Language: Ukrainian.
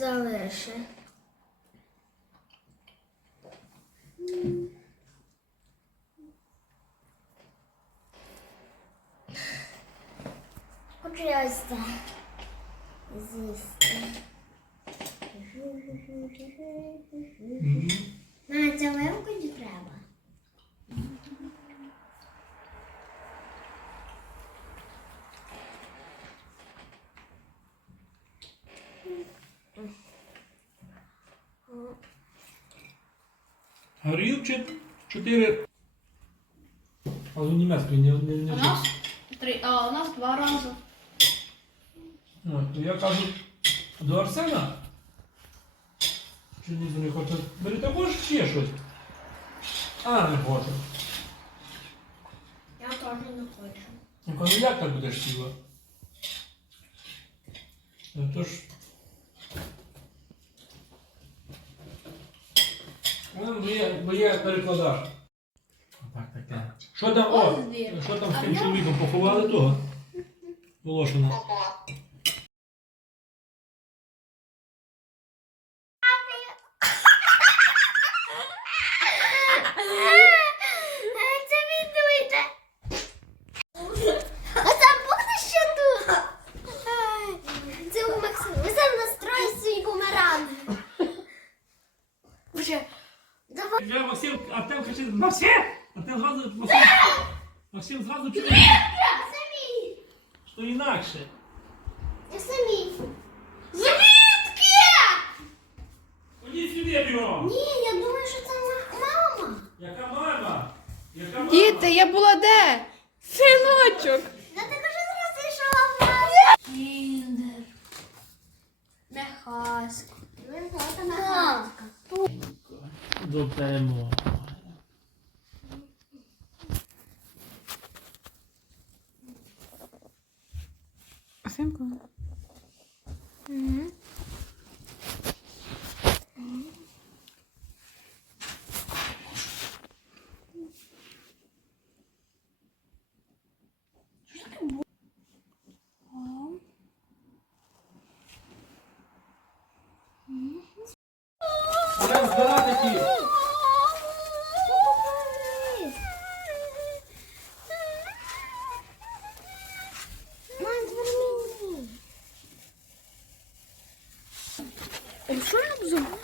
пише. Хочу я ось це з'їсти. Це вилку не треба. Горілче 4. А у німецької не, не, не У нас три, а у нас два рази. Ой, то я кажу до Арсена. Чи ні, не хоче. Бери також ще щось. А, не хоче. Я теж не хочу. Я кажу, як так будеш сіла? Ну, бо є, бо є перекладач. Так, таке. Що там, о, що там з тим чоловіком поховали того? Волошина. Це відуйте. А там буде що тут? Це у Максим. Ви сам настрої свій бумеранг. Я Максим, Артем кричить, Максим! Артем зразу, Максим, Максим зразу чує, Самі. що інакше. Я самі. Звідки? Ходіть сюди бігом! Ні, я думаю, що це мама. Яка мама? Яка мама? Діти, я була де? Синочок. Я так уже зразу йшла в нас. Кіндер. Мехасько. Це механка. До тему. Синку. Артем, iyi. Oluşuyor mu bu zaman?